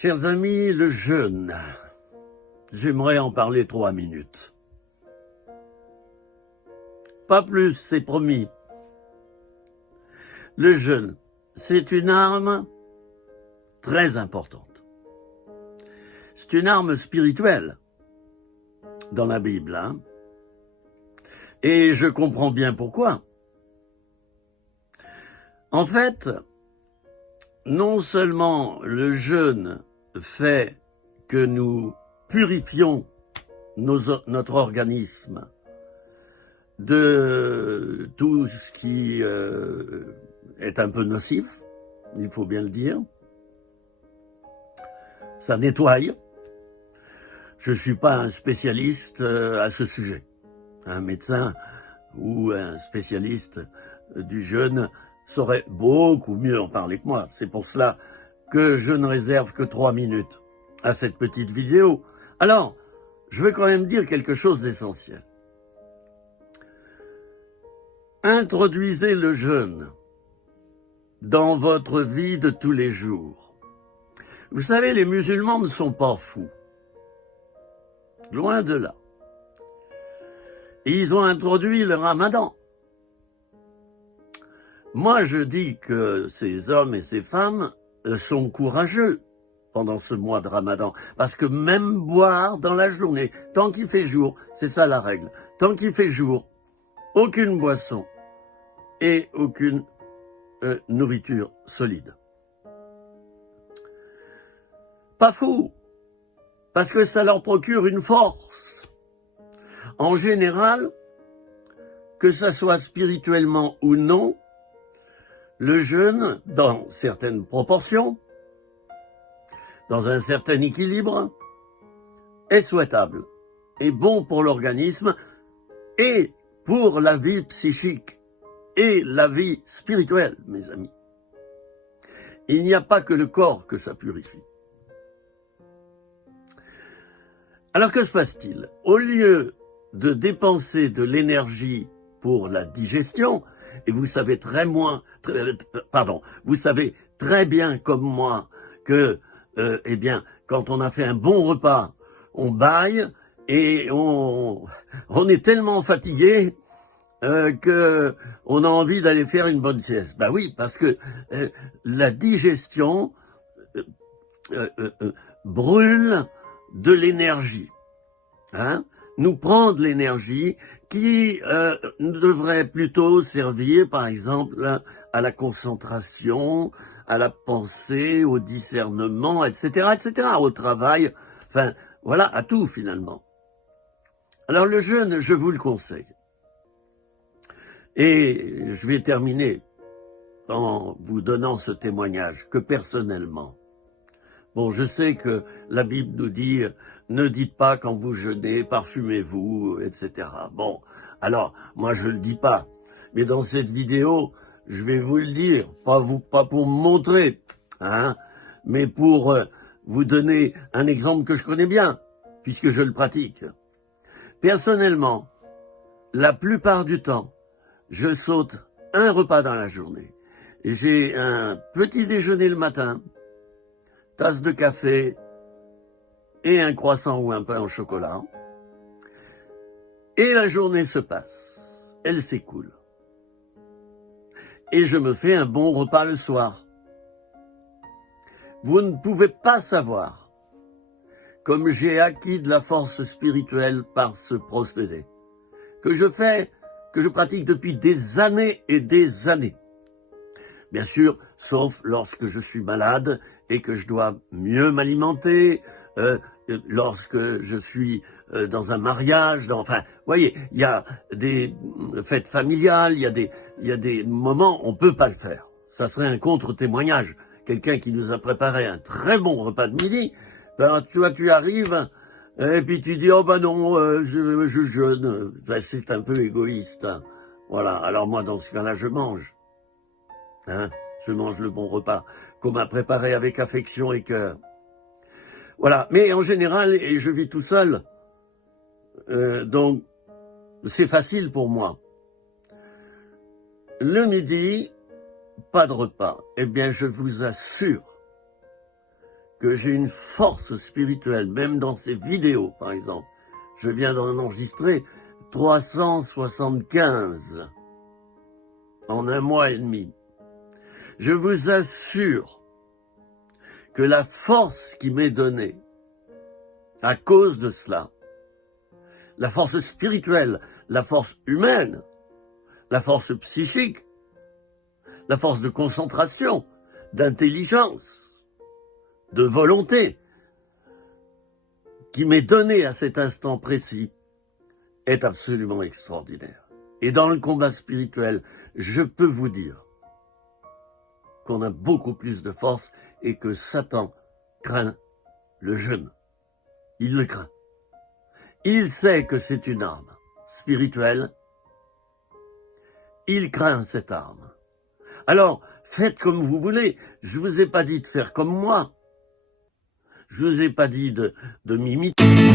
Chers amis, le jeûne, j'aimerais en parler 3 minutes. Pas plus, c'est promis. Le jeûne, c'est une arme très importante. C'est une arme spirituelle dans la Bible, hein. Et je comprends bien pourquoi. En fait, non seulement le jeûne fait que nous purifions notre organisme de tout ce qui est un peu nocif, il faut bien le dire. Ça nettoie. Je ne suis pas un spécialiste à ce sujet. Un médecin ou un spécialiste du jeûne saurait beaucoup mieux en parler que moi. C'est pour cela que je ne réserve que 3 minutes à cette petite vidéo. Alors, je vais quand même dire quelque chose d'essentiel. Introduisez le jeûne dans votre vie de tous les jours. Vous savez, les musulmans ne sont pas fous. Loin de là. Ils ont introduit le ramadan. Moi, je dis que ces hommes et ces femmes sont courageux pendant ce mois de ramadan. Parce que même boire dans la journée, tant qu'il fait jour, c'est ça la règle, tant qu'il fait jour, aucune boisson et aucune nourriture solide. Pas fou, parce que ça leur procure une force. En général, que ça soit spirituellement ou non, le jeûne, dans certaines proportions, dans un certain équilibre, est souhaitable, est bon pour l'organisme et pour la vie psychique et la vie spirituelle, mes amis. Il n'y a pas que le corps que ça purifie. Alors que se passe-t-il? Au lieu de dépenser de l'énergie pour la digestion, et vous savez vous savez très bien comme moi que, quand on a fait un bon repas, on bâille et on est tellement fatigué que on a envie d'aller faire une bonne sieste. Ben oui, parce que la digestion brûle de l'énergie, hein, nous prend de l'énergie qui devrait plutôt servir, par exemple, à la concentration, à la pensée, au discernement, etc., au travail, enfin, voilà, à tout finalement. Alors le jeûne, je vous le conseille. Et je vais terminer en vous donnant ce témoignage que personnellement, bon, je sais que la Bible nous dit « Ne dites pas quand vous jeûnez, parfumez-vous, etc. » Bon, alors, moi je le dis pas. Mais dans cette vidéo, je vais vous le dire, pas pour me montrer, hein, mais pour vous donner un exemple que je connais bien, puisque je le pratique. Personnellement, la plupart du temps, je saute un repas dans la journée. J'ai un petit déjeuner le matin, tasse de café et un croissant ou un pain au chocolat. Et la journée se passe, elle s'écoule. Et je me fais un bon repas le soir. Vous ne pouvez pas savoir comme j'ai acquis de la force spirituelle par ce procédé, que je pratique depuis des années et des années. Bien sûr, sauf lorsque je suis malade et que je dois mieux m'alimenter, lorsque je suis dans un mariage, enfin, vous voyez, il y a des fêtes familiales, il y a des moments où on peut pas le faire. Ça serait un contre-témoignage. Quelqu'un qui nous a préparé un très bon repas de midi, ben, toi tu arrives et puis tu dis « Oh ben non, je jeûne ». Ben, c'est un peu égoïste. Hein. Voilà, alors moi dans ce cas-là, je mange. Hein, je mange le bon repas qu'on m'a préparé avec affection et cœur. Voilà, mais en général, et je vis tout seul, donc c'est facile pour moi. Le midi, pas de repas. Eh bien, je vous assure que j'ai une force spirituelle, même dans ces vidéos, par exemple. Je viens d'en enregistrer 375 en 1 mois et demi. Je vous assure que la force qui m'est donnée à cause de cela, la force spirituelle, la force humaine, la force psychique, la force de concentration, d'intelligence, de volonté, qui m'est donnée à cet instant précis, est absolument extraordinaire. Et dans le combat spirituel, je peux vous dire qu'on a beaucoup plus de force et que Satan craint le jeûne. Il le craint. Il sait que c'est une arme spirituelle. Il craint cette arme. Alors, faites comme vous voulez. Je ne vous ai pas dit de faire comme moi. Je ne vous ai pas dit de m'imiter.